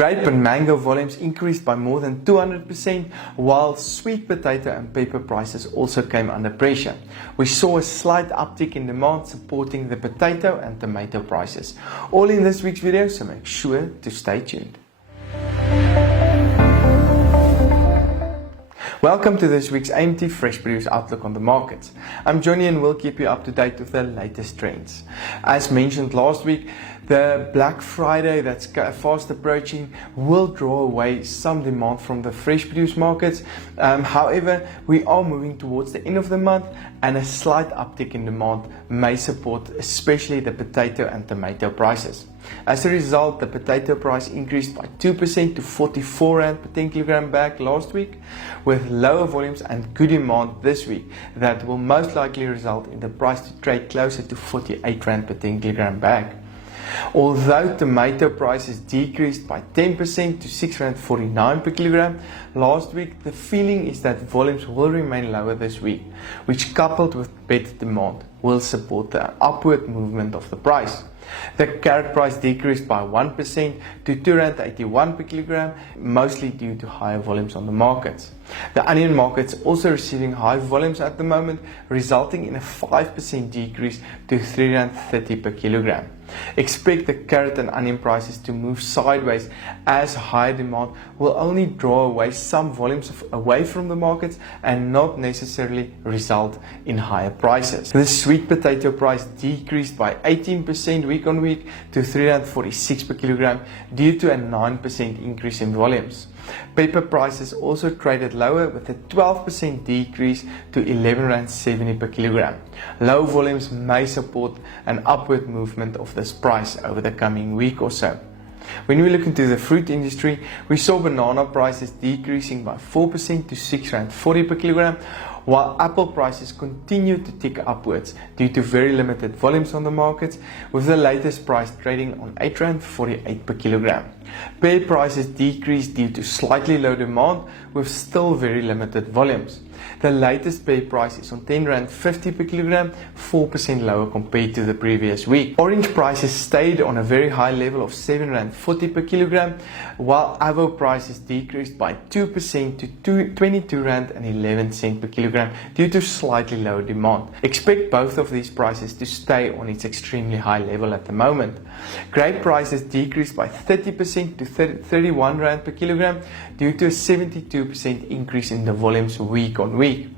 Grape and mango volumes increased by more than 200%, while sweet potato and pepper prices also came under pressure. We saw a slight uptick in demand supporting the potato and tomato prices. All in this week's video, so make sure to stay tuned. Welcome to this week's AMT Fresh Produce Outlook on the markets. I'm Johnny and we'll keep you up to date with the latest trends. As mentioned last week, the Black Friday that's fast approaching will draw away some demand from the fresh produce markets. However, we are moving towards the end of the month and a slight uptick in demand may support especially the potato and tomato prices. As a result, the potato price increased by 2% to 44 Rand per 10 kilogram bag last week, with lower volumes and good demand this week that will most likely result in the price to trade closer to 48 Rand per 10 kilogram bag. Although tomato prices decreased by 10% to 6.49 Rand per kilogram last week, the feeling is that volumes will remain lower this week, which coupled with better demand will support the upward movement of the price. The carrot price decreased by 1% to 2.81 Rand per kilogram, mostly due to higher volumes on the markets. The onion market is also receiving high volumes at the moment, resulting in a 5% decrease to 3.30 Rand per kilogram. Expect the carrot and onion prices to move sideways as higher demand will only draw away some volumes away from the markets and not necessarily result in higher prices. The sweet potato price decreased by 18% week on week to 3.46 per kilogram due to a 9% increase in volumes. Pepper prices also traded lower with a 12% decrease to 11.70 Rand per kilogram. Low volumes may support an upward movement of this price over the coming week or so. When we look into the fruit industry, we saw banana prices decreasing by 4% to 6.40 Rand per kilogram, while apple prices continue to tick upwards due to very limited volumes on the markets, with the latest price trading on 8.48 Rand per kilogram. Pear prices decreased due to slightly low demand with still very limited volumes. The latest pear price is on 10.50 Rand per kilogram, 4% lower compared to the previous week. Orange prices stayed on a very high level of 7.40 Rand per kilogram, while avo prices decreased by 2% to 22.11 Rand per kilogram due to slightly lower demand. Expect both of these prices to stay on its extremely high level at the moment. Grape prices decreased by 30% to 31 Rand per kilogram due to a 72% increase in the volumes week on week.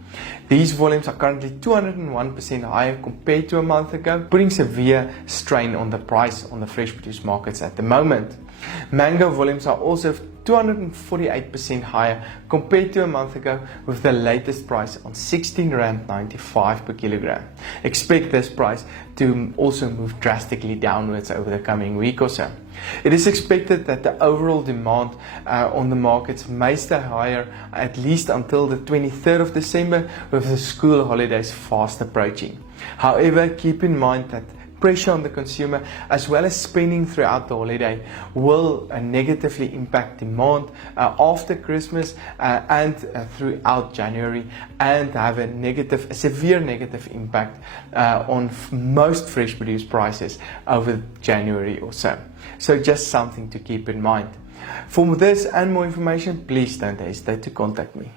These volumes are currently 201% higher compared to a month ago, putting severe strain on the price on the fresh produce markets at the moment. Mango volumes are also 248% higher compared to a month ago, with the latest price on 16.95 Rand per kilogram. Expect this price to also move drastically downwards over the coming week or so. It is expected that the overall demand on the markets may stay higher at least until the 23rd of December, with the school holidays fast approaching. However, keep in mind that pressure on the consumer as well as spending throughout the holiday will negatively impact demand after Christmas and throughout January, and have a severe negative impact on most fresh produce prices over January or so. So just something to keep in mind. For this and more information, please don't hesitate to contact me.